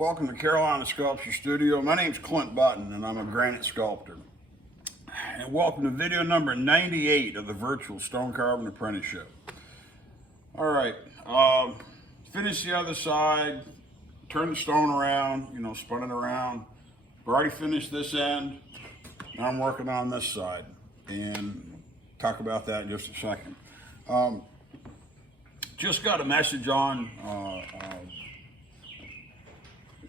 Welcome to Carolina Sculpture Studio. My name's Clint Button and I'm a granite sculptor. And welcome to video number 98 of the virtual stone carving apprenticeship. All right, finish the other side, turn the stone around, spun it around. We've already finished this end. Now I'm working on this side and talk about that in just a second. Just got a message on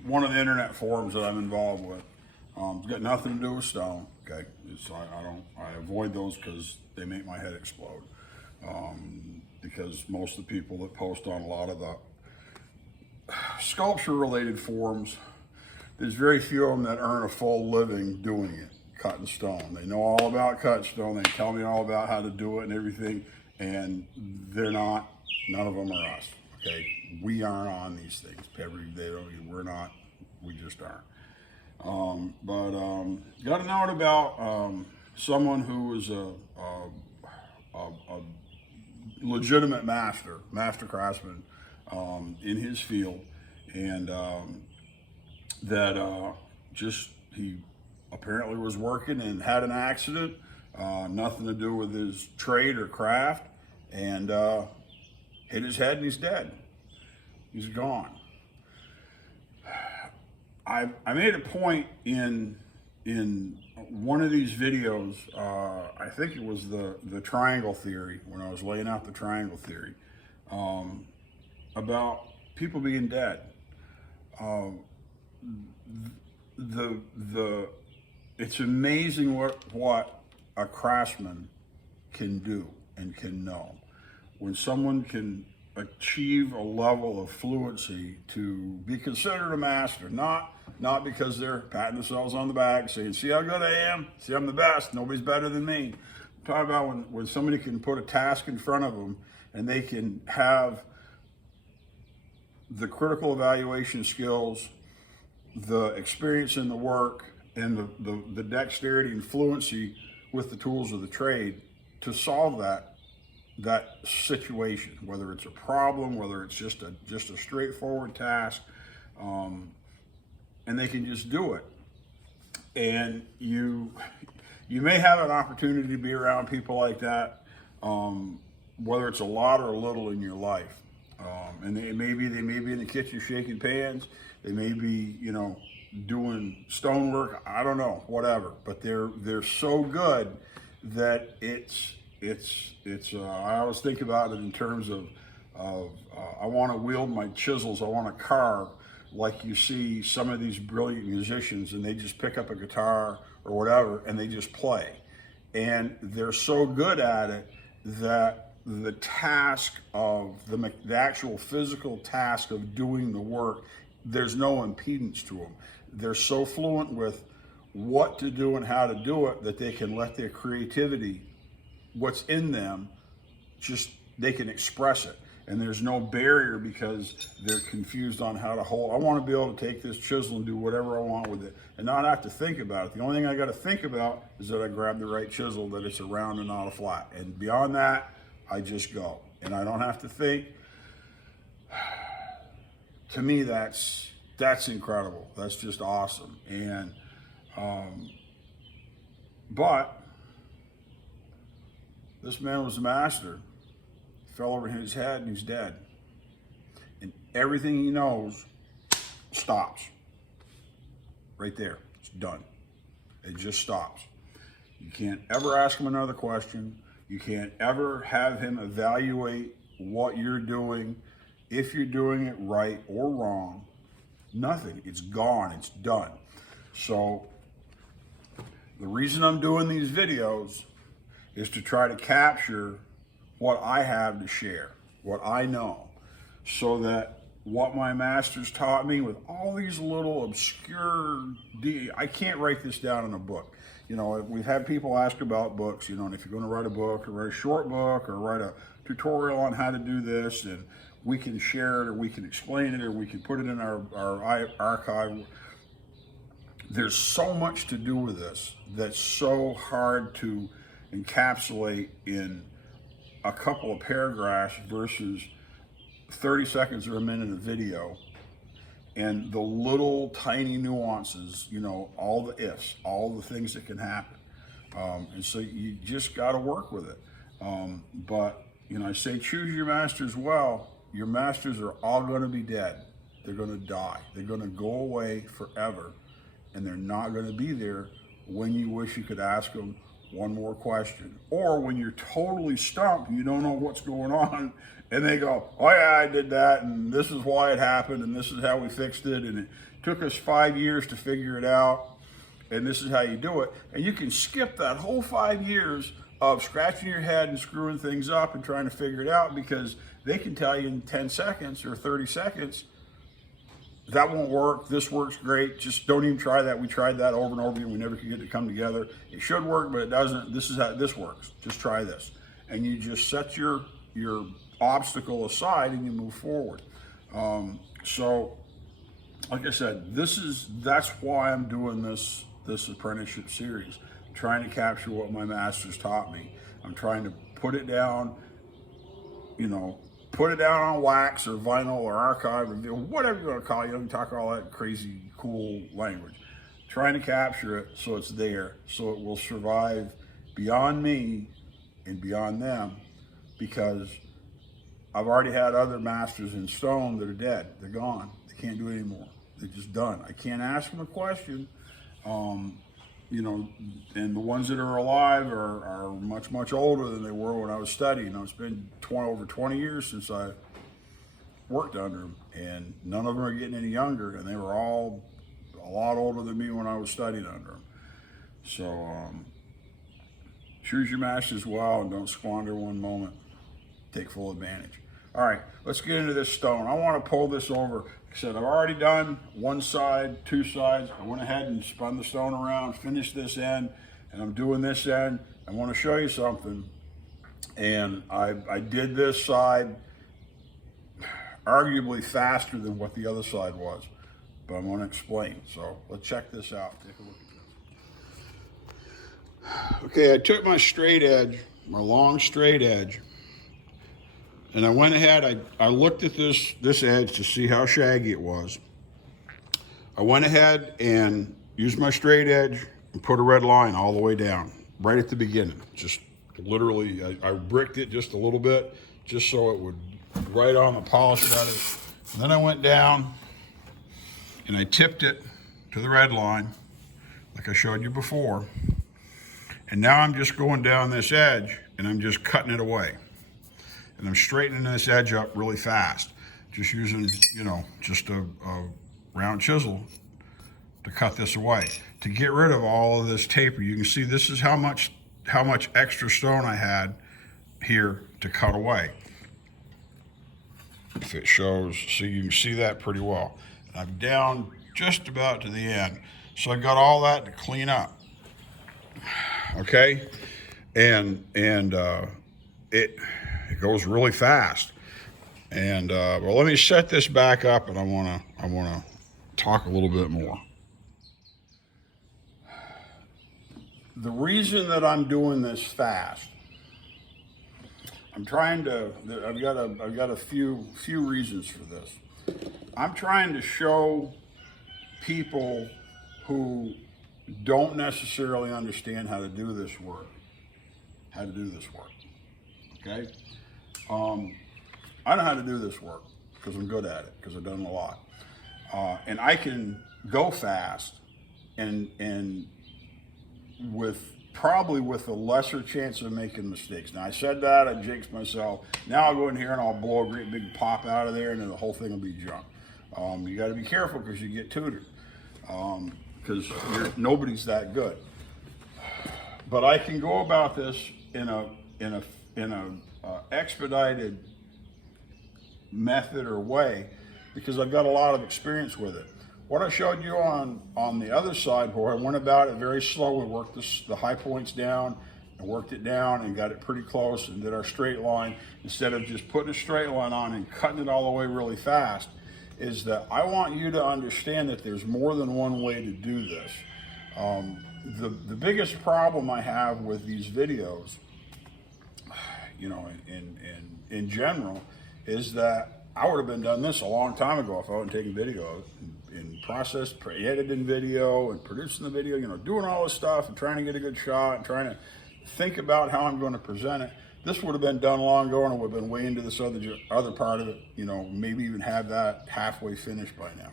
one of the internet forums that I'm involved with. It's got nothing to do with stone. Okay, I avoid those because they make my head explode. Because most of the people that post on a lot of the sculpture-related forums, there's very few of them that earn a full living doing it, cutting stone. They know all about cutting stone. They tell me all about how to do it and everything, and they're not. None of them are us. Okay, we aren't on these things. We're not. We just aren't. Got a note about someone who was a legitimate master craftsman in his field, and he apparently was working and had an accident, nothing to do with his trade or craft, and hit his head and he's dead. He's gone. I made a point in one of these videos, I think it was the triangle theory, when I was laying out the triangle theory, about people being dead. It's amazing what a craftsman can do and can know. When someone can achieve a level of fluency to be considered a master, not because they're patting themselves on the back saying, see how good I am, see I'm the best, nobody's better than me. I'm talking about when somebody can put a task in front of them and they can have the critical evaluation skills, the experience in the work, and the dexterity and fluency with the tools of the trade to solve that situation, whether it's a problem, whether it's just a straightforward task, and they can just do it. And you may have an opportunity to be around people like that, whether it's a lot or a little in your life. And they may be in the kitchen shaking pans. They may be, doing stonework. I don't know, whatever. But they're so good that I always think about it in terms of I want to wield my chisels. I want to carve like you see some of these brilliant musicians, and they just pick up a guitar or whatever and they just play. And they're so good at it that the task of the actual physical task of doing the work, there's no impedance to them. They're so fluent with what to do and how to do it that they can let their creativity, what's in them, they can express it. And there's no barrier because they're confused on how to hold. I want to be able to take this chisel and do whatever I want with it and not have to think about it. The only thing I got to think about is that I grab the right chisel, that it's a round and not a flat. And beyond that, I just go. And I don't have to think. To me, that's incredible. That's just awesome. And, but this man was a master. Fell over his head and he's dead. And everything he knows stops. Right there. It's done. It just stops. You can't ever ask him another question. You can't ever have him evaluate what you're doing, if you're doing it right or wrong. Nothing. It's gone. It's done. So the reason I'm doing these videos is to try to capture what I have to share, what I know, so that what my masters taught me with all these little obscure, I can't write this down in a book. We've had people ask about books, and if you're going to write a book or write a short book or write a tutorial on how to do this, and we can share it or we can explain it or we can put it in our archive. There's so much to do with this that's so hard to encapsulate in a couple of paragraphs versus 30 seconds or a minute of video. and the little tiny nuances, you know, all the ifs, all the things that can happen. And so you just got to work with it. But, you know, I say choose your masters well. Your masters are all going to be dead. They're going to die. They're going to go away forever. And they're not going to be there when you wish you could ask them one more question. Or when you're totally stumped and you don't know what's going on, and they go, oh yeah, I did that, and this is why it happened, and this is how we fixed it, and it took us 5 years to figure it out, and this is how you do it. And you can skip that whole 5 years of scratching your head and screwing things up and trying to figure it out, because they can tell you in 10 seconds or 30 seconds, that won't work, this works great, just don't even try that. We tried that over and over again, we never could get it to come together. It should work, but it doesn't. This is how this works, just try this. And you just set your obstacle aside and you move forward. So like I said, that's why I'm doing this apprenticeship series. I'm trying to capture what my masters taught me. I'm trying to put it down, you know, put it down on wax or vinyl or archive or whatever you want to call it. You don't talk all that crazy cool language. Trying to capture it so it's there, so it will survive beyond me and beyond them, because I've already had other masters in stone that are dead. They're gone. They can't do it anymore. They're just done. I can't ask them a question. You know, and the ones that are alive are much, much older than they were when I was studying. You know, it's been over 20 years since I worked under them, and none of them are getting any younger, and they were all a lot older than me when I was studying under them. So choose your masters well and don't squander one moment. Take full advantage. All right, let's get into this stone. I want to pull this over. Like I said, I've already done one side, two sides. I went ahead and spun the stone around, finished this end, and I'm doing this end. I want to show you something. And I did this side arguably faster than what the other side was, but I'm going to explain. So let's check this out. Take a look at this. Okay, I took my straight edge, my long straight edge, and I went ahead, I looked at this edge to see how shaggy it was. I went ahead and used my straight edge and put a red line all the way down, right at the beginning. Just literally, I bricked it just a little bit, just so it would right on the polish of it. And then I went down and I tipped it to the red line, like I showed you before. And now I'm just going down this edge and I'm just cutting it away. And I'm straightening this edge up really fast, just using, you know, just a round chisel to cut this away, to get rid of all of this taper. You can see this is how much extra stone I had here to cut away. If it shows, so you can see that pretty well. And I'm down just about to the end. So I got all that to clean up. Okay, and it goes really fast. And well, let me set this back up, and I wanna talk a little bit more. The reason that I'm doing this fast, I'm trying to. I've got a few reasons for this. I'm trying to show people who don't necessarily understand how to do this work. Okay. I know how to do this work because I'm good at it, because I've done a lot. And I can go fast and probably with a lesser chance of making mistakes. Now I said that, I jinxed myself. Now I'll go in here and I'll blow a great big pop out of there and then the whole thing will be junk. You got to be careful because you get tutored, because nobody's that good. But I can go about this in a expedited method or way because I've got a lot of experience with it. What I showed you on the other side, where I went about it very slow, we worked the high points down and worked it down and got it pretty close and did our straight line, instead of just putting a straight line on and cutting it all the way really fast, is that I want you to understand that there's more than one way to do this. The biggest problem I have with these videos, you know, in general, is that I would have been done this a long time ago if I wasn't taking video and processed, editing video and producing the video, you know, doing all this stuff and trying to get a good shot and trying to think about how I'm going to present it. This would have been done long ago, and I would have been way into this other part of it, you know, maybe even have that halfway finished by now.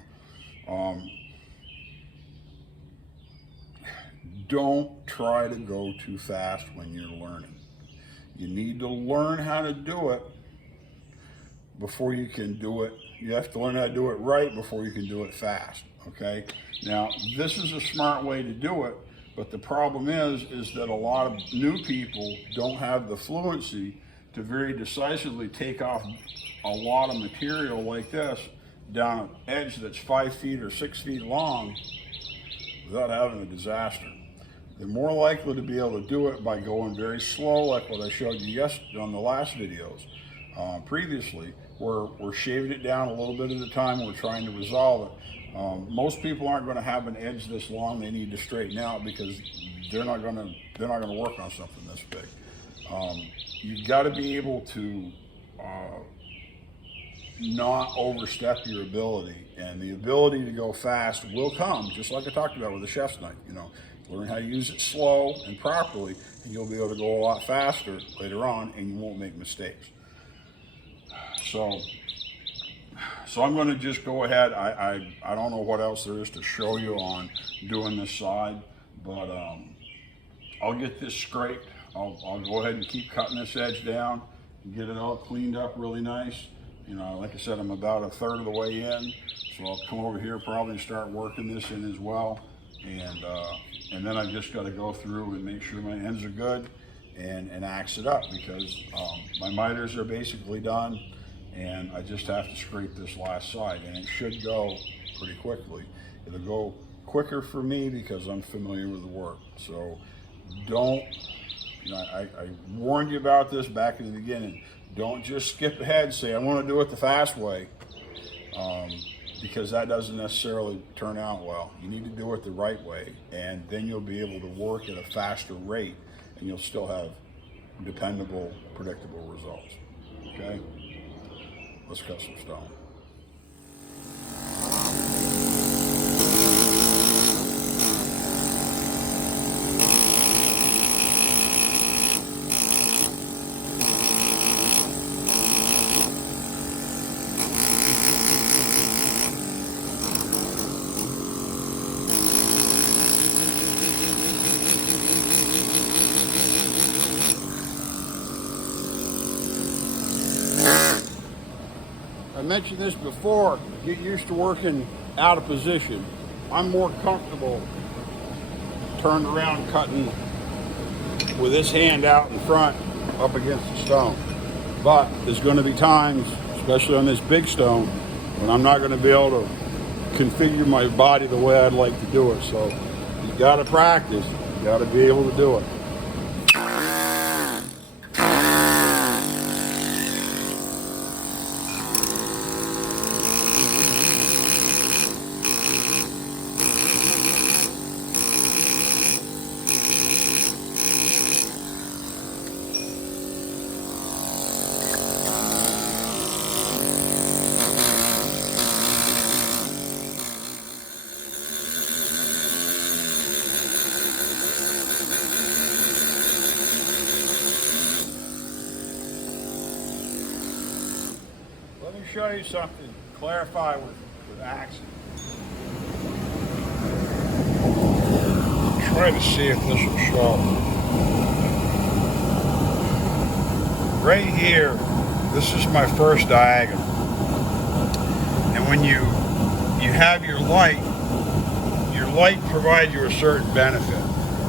Don't try to go too fast when you're learning. You need to learn how to do it before you can do it. You have to learn how to do it right before you can do it fast, okay? Now, this is a smart way to do it, but the problem is that a lot of new people don't have the fluency to very decisively take off a lot of material like this down an edge that's 5 feet or 6 feet long without having a disaster. They're more likely to be able to do it by going very slow, like what I showed you on the last videos previously, where we're shaving it down a little bit at a time. We're trying to resolve it. Most people aren't going to have an edge this long. They need to straighten out because they're not going to work on something this big. You've got to be able to not overstep your ability, and the ability to go fast will come, just like I talked about with the chef's knife. You know, learn how to use it slow and properly, and you'll be able to go a lot faster later on, and you won't make mistakes. So I'm going to just go ahead. I don't know what else there is to show you on doing this side, but I'll get this scraped. I'll go ahead and keep cutting this edge down and get it all cleaned up really nice. You know, like I said, I'm about a third of the way in, so I'll come over here probably and start working this in as well. And then I've just got to go through and make sure my ends are good and axe it up, because my miters are basically done, and I just have to scrape this last side, and it should go pretty quickly. It'll go quicker for me because I'm familiar with the work. So don't, you know, I warned you about this back in the beginning. Don't just skip ahead and say, I want to do it the fast way, because that doesn't necessarily turn out well. You need to do it the right way, and then you'll be able to work at a faster rate, and you'll still have dependable, predictable results. Okay? Let's cut some stone. I mentioned this before, get used to working out of position. I'm more comfortable turned around cutting with this hand out in front up against the stone. But there's going to be times, especially on this big stone, when I'm not going to be able to configure my body the way I'd like to do it. So you got to practice, you got to be able to do it. Let me show you something, clarify with axing. Try to see if this will show. Right here, this is my first diagonal. And when you have your light provides you a certain benefit.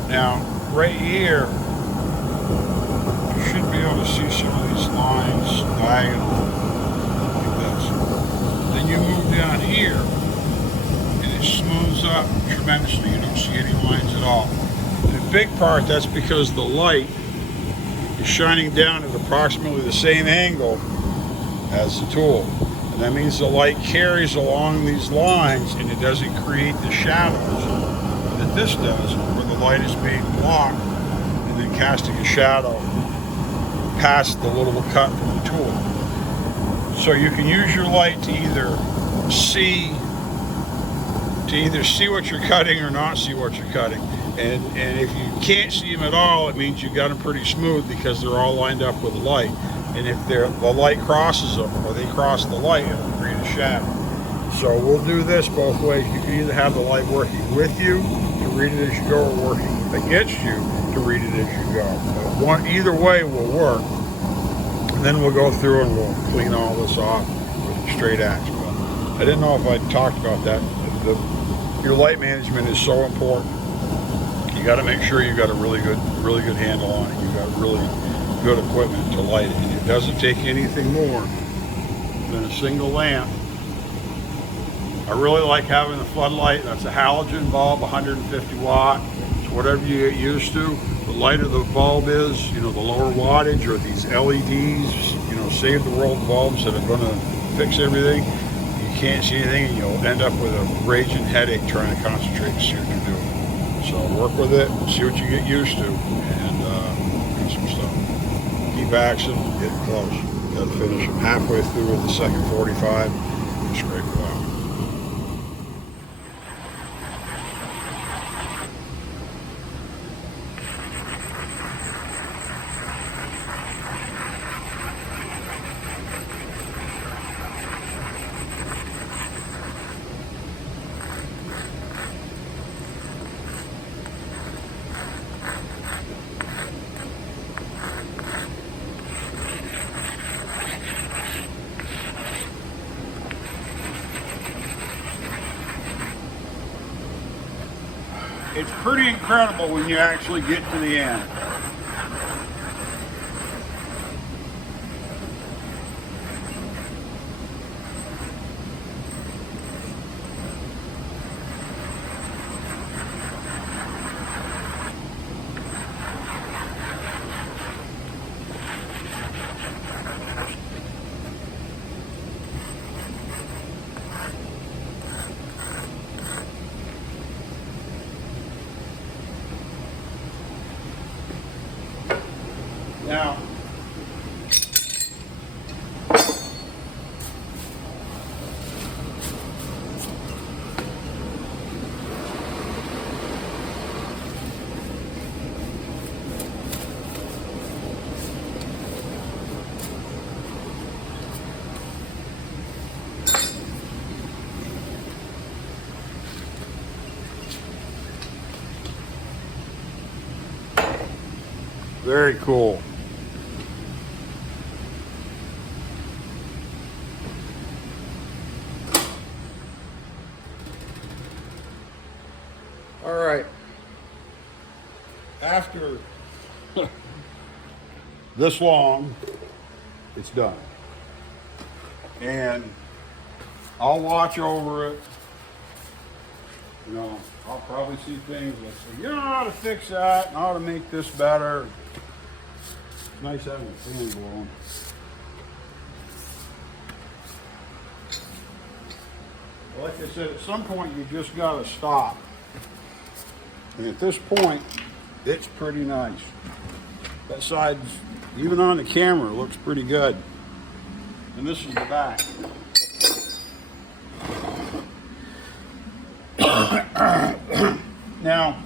Now, right here, you should be able to see some of these lines diagonal. Then you move down here and it smooths up tremendously. You don't see any lines at all. In a big part, that's because the light is shining down at approximately the same angle as the tool. And that means the light carries along these lines and it doesn't create the shadows that this does, where the light is being blocked and then casting a shadow past the little cut from the tool. So you can use your light to either see what you're cutting or not see what you're cutting. And if you can't see them at all, it means you got them pretty smooth because they're all lined up with the light. And if the light crosses them or they cross the light, it'll create a shadow. So we'll do this both ways. You can either have the light working with you to read it as you go, or working against you to read it as you go. But either way will work. And then we'll go through and we'll clean all this off with a straight axe. But I didn't know if I talked about that. Your light management is so important. You got to make sure you got a really good handle on it. You got really good equipment to light it. And it doesn't take anything more than a single lamp. I really like having the floodlight. That's a halogen bulb, 150 watt. So whatever you get used to. The lighter the bulb is, the lower wattage, or these LEDs, save the world bulbs that are going to fix everything. You can't see anything, and you'll end up with a raging headache trying to concentrate and see what you're doing. So work with it, see what you get used to, and do some stuff. Keep axing, get close. Got to finish them halfway through with the second 45. Just scrape it out. It's pretty incredible when you actually get to the end. Now, very cool. All right, after this long, it's done. And I'll watch over it. I'll probably see things like, you know how to fix that, and how to make this better. It's nice having a fan blowing. Like I said, at some point you just got to stop. And at this point, it's pretty nice. That side, even on the camera, looks pretty good. And this is the back. Now,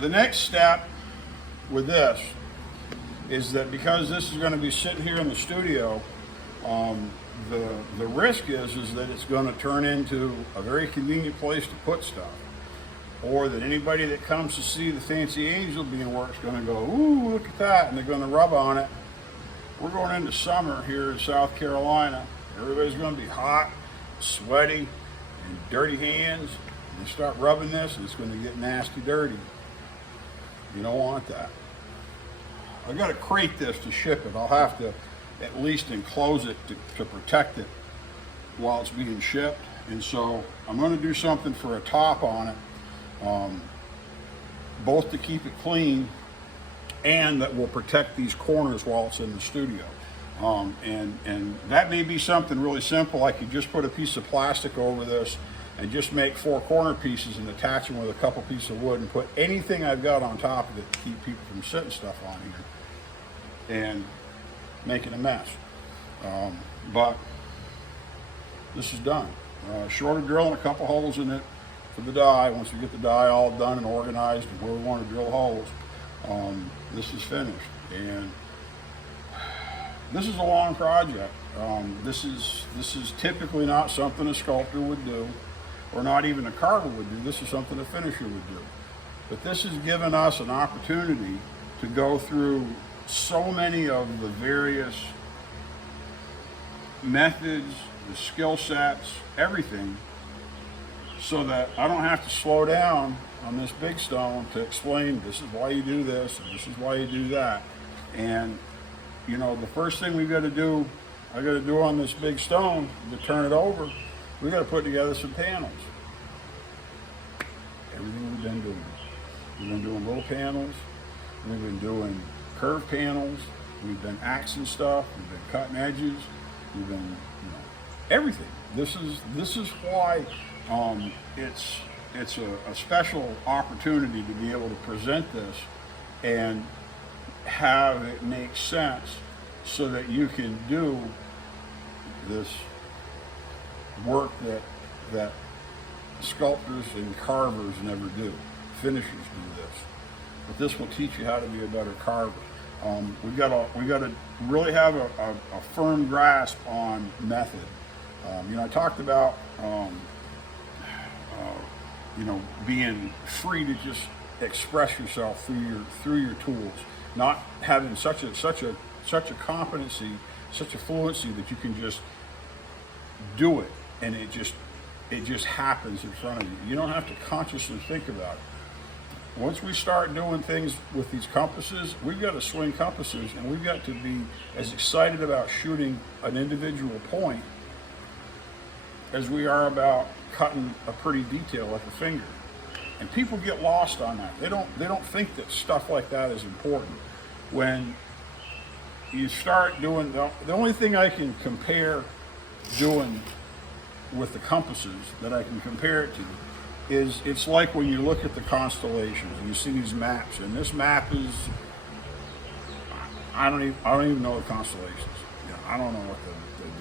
the next step with this is that because this is going to be sitting here in the studio, the risk is that it's going to turn into a very convenient place to put stuff, or that anybody that comes to see the Fancy Angel being worked is going to go, ooh, look at that, and they're going to rub on it. We're going into summer here in South Carolina. Everybody's going to be hot, sweaty, and dirty hands. And you start rubbing this, and it's going to get nasty dirty. You don't want that. I got to crate this to ship it. I'll have to at least enclose it to protect it while it's being shipped. And so I'm going to do something for a top on it, both to keep it clean and that will protect these corners while it's in the studio. And that may be something really simple. I could just put a piece of plastic over this and just make 4 corner pieces and attach them with a couple pieces of wood and put anything I've got on top of it to keep people from sitting stuff on here. and making a mess. But this is done. Shorter drill and a couple holes in it for the die. Once we get the die all done and organized and where we want to drill holes, this is finished. And this is a long project. This is typically not something a sculptor would do, or not even a carver would do. This is something a finisher would do. But this has given us an opportunity to go through so many of the various methods, the skill sets, everything, so that I don't have to slow down on this big stone to explain this is why you do this and this is why you do that. And you know, the first thing we got to do, I got to do on this big stone to turn it over, we got to put together some panels. Everything we've been doing. We've been doing little panels. We've been doing curved panels. We've been axing stuff. We've been cutting edges. We've been, you know, everything. This is why it's a special opportunity to be able to present this and have it make sense so that you can do this work that sculptors and carvers never do. Finishers do this. But this will teach you how to be a better carver. We got to really have a firm grasp on method. You know, I talked about you know, being free to just express yourself through your tools, not having such a competency, such a fluency that you can just do it and it just happens in front of you. You don't have to consciously think about it. Once we start doing things with these compasses, we've got to swing compasses and we've got to be as excited about shooting an individual point as we are about cutting a pretty detail like a finger. And people get lost on that. They don't think that stuff like that is important. When you start doing, the only thing I can compare doing with the compasses that I can compare it to is it's like when you look at the constellations and you see these maps, and this map is, I don't even know the constellations. You know, I don't know what the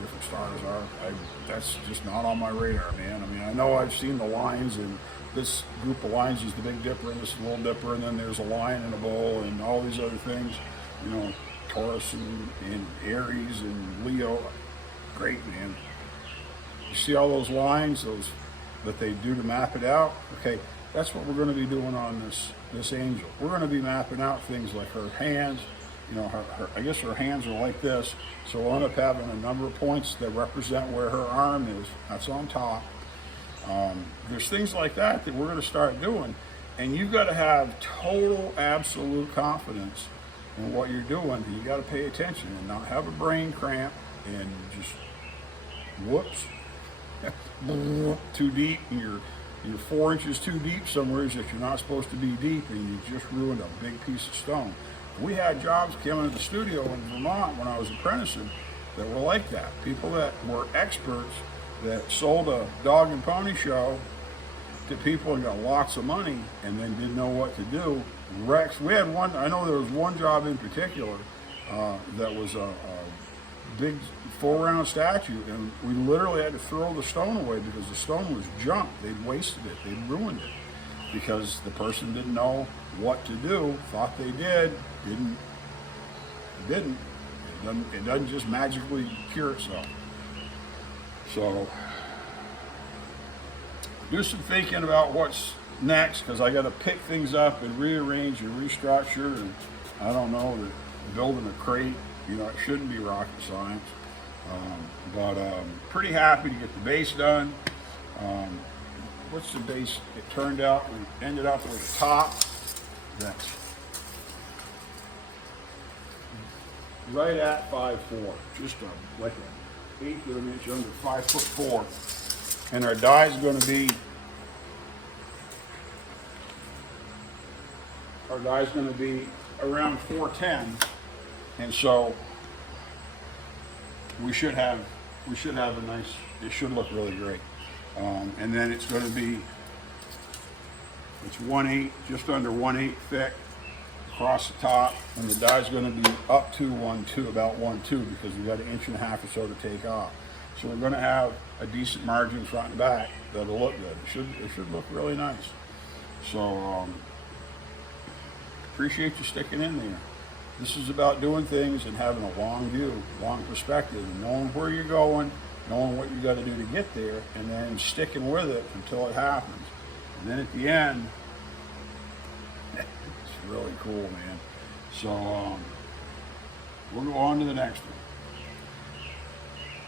different stars are. That's just not on my radar, man. I mean, I know I've seen the lines, and this group of lines is the Big Dipper and this is Little Dipper, and then there's a lion and a bull and all these other things. You know, Taurus and Aries and Leo. Great, man. You see all those lines, those that they do to map it out? Okay, that's what we're going to be doing on this angel. We're going to be mapping out things like her hands. You know, I guess her hands are like this, so we'll end up having a number of points that represent where her arm is. That's on top. There's things like that we're going to start doing, and you've got to have total, absolute confidence in what you're doing. You got to pay attention and not have a brain cramp and just whoops. Too deep, and you're 4 inches too deep somewhere that you're not supposed to be deep, and you just ruined a big piece of stone. We had jobs coming to the studio in Vermont when I was apprenticing that were like that. People that were experts that sold a dog and pony show to people and got lots of money and then didn't know what to do. Rex, we had one, I know there was one job in particular that was a big 4-round statue, and we literally had to throw the stone away because the stone was junk. They'd wasted it, they'd ruined it because the person didn't know what to do, thought they did, didn't. It doesn't just magically cure itself. So do some thinking about what's next, because I got to pick things up and rearrange and restructure, and I don't know, that building a crate, you know, it shouldn't be rocket science. But pretty happy to get the base done. What's the base? It turned out, we ended up with a top that's right at 5'4", just like an 1/8 of an inch under 5'4", and our die is going to be around 410, and so we should have a nice, it should look really great. And then it's going to be, it's 1/8, just under 1/8 thick. across the top, and the die's going to be up to 1-2, about 1-2, because we've got 1.5 inches or so to take off. So we're going to have a decent margin front and back that'll look good. It should look really nice. So appreciate you sticking in there. This is about doing things and having a long view, long perspective, and knowing where you're going, knowing what you got to do to get there, and then sticking with it until it happens. And then at the end, it's really cool, man. So we'll go on to the next one.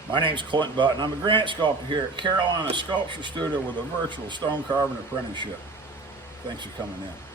My name's Clint Button. I'm a granite sculptor here at Carolina Sculpture Studio with a virtual stone carving apprenticeship. Thanks for coming in.